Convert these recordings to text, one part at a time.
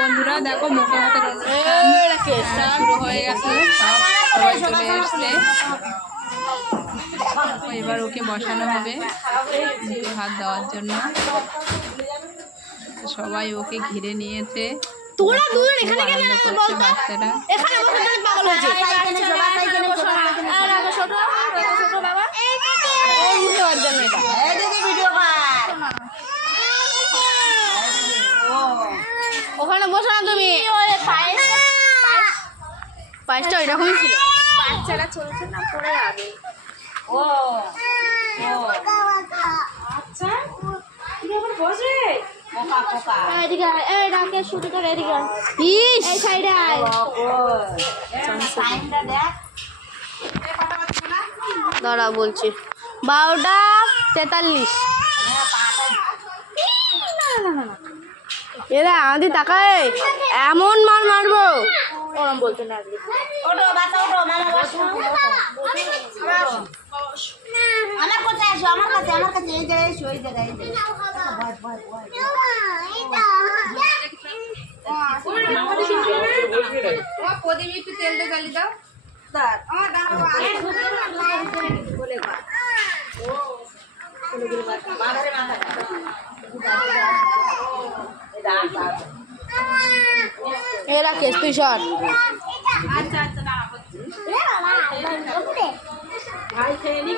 বন্ধুরা দেখো মুখে হাতের অনুষ্ঠান শুরু হয়ে গেছে, সবাই চলে এসছে। এবার ওকে বসানো হবে মুখে হাত দেওয়ার জন্য। সবাই ওকে ঘিরে নিয়েছে, খুব আনন্দ করছে বাচ্চারা। ওখানে বসো না তুমি, পায়েসটা ওইরকমই ছিল। বাচ্চারা চলছে না, পড়ে যাবে। ও আচ্ছা, তুমি এখন বসে দাঁড়া বলছি 12:43। এরা আদি তাকায় এমন মার মারবো ওরম বলতে না। আমার কোথায় আসো, আমার কাছে এই জায়গায় এসো, এই জায়গায় প্রদীপ একটু তেল দিয়ে গালি দাও। এরা কেস তুই শট। আচ্ছা আচ্ছা ভাই খেয়ে নি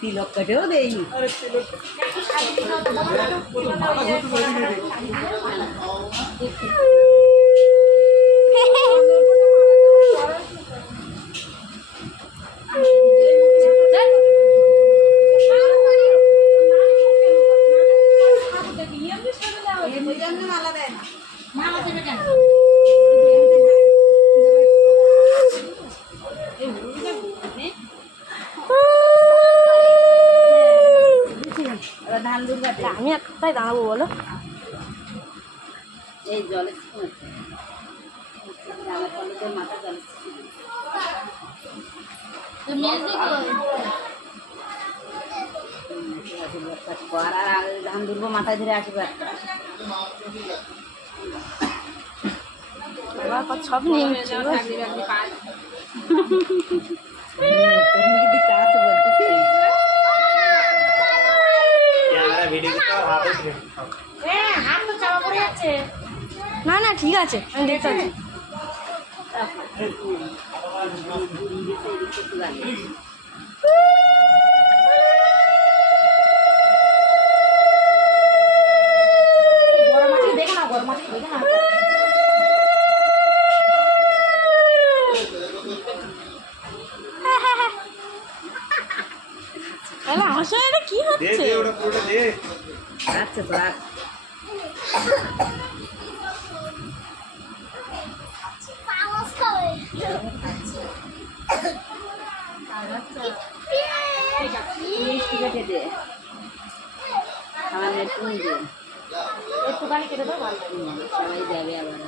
তিলক কাটেও দেই। আমি একটাই দাঁড়াবো বলো। এই জলে মাথা জলে ধান দুর্ব মাথায় ধরে আসবে। সব নিয়ে নিচ্ছি না না ঠিক আছে আমি দেখতে পাচ্ছি। আমার সঙ্গে এটা কি হচ্ছে? আচ্ছা তো একটুখানি কেটে দাও, সবাই যাবে আবার।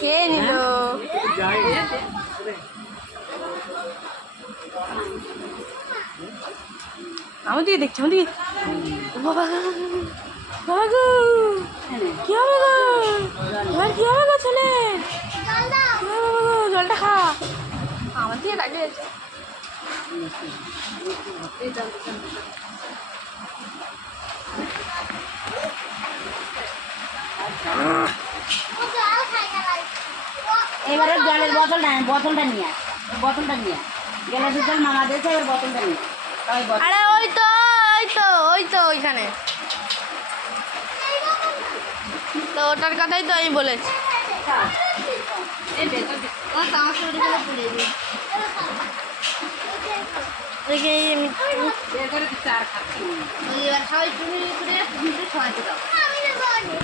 কে নিল? আমার দিকে দেখছি, আমার দিকে। বাবা বাবা গো, কি হবে গো? এবার কি হবে গো ছেলে? জলটা খা। আমার দিকে তাকিয়ে আছে। এবারে জলের বোতলটা নিয়ে গ্লাসের জল মামা দিয়েছে, এবার বোতলটা নিয়ে। আরে ওই তো তো ওইখানে তো ওটার কথাই তো আমি বলেছি দেখি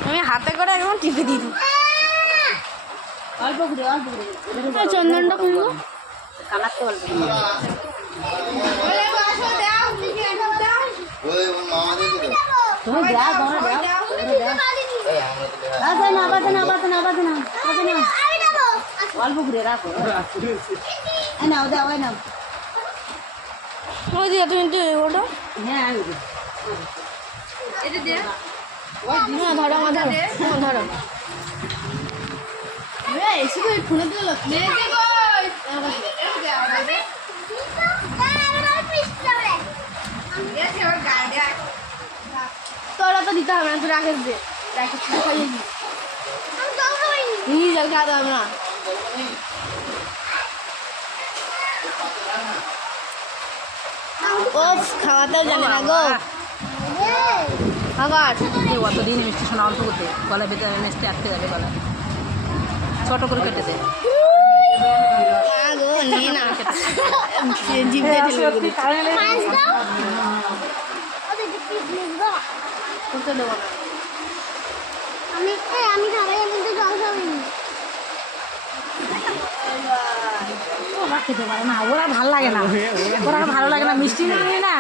আমি হাতে করে একদম টিপে দিই অল্প করে অল্প করে চন্দনটা খুলবো কালারটা অল্প তুমি দাও তোমরা দাও অল্প করে রাখো নাও দাও নাও ওই দিয়ে তুমি ওটা হ্যাঁ আমি হ্যাঁ ধরো আমার ধরো হ্যাঁ ধরো এসে তো ফোনে দিল তোরা তো দিতে হবে না তুই রাখে দে রাখে খাইয়ে দিই জল খাওয়াতে হবে না ও খাওয়াতেও জানে না গো আবার অতদিন মিষ্টি শোনা অল্প করতে গলায় ভেতরে মিষ্টি আটকে যাবে গলা ছোট করে কেটে দে গো নিয়ে না জিভে ঢেলে করতে দেবো না আমি খাবার কিন্তু জল খাবিনি ওরা খেতে পারে না ওরা ভালো লাগে না ওরা ভালো লাগে না মিষ্টি নিয়ে না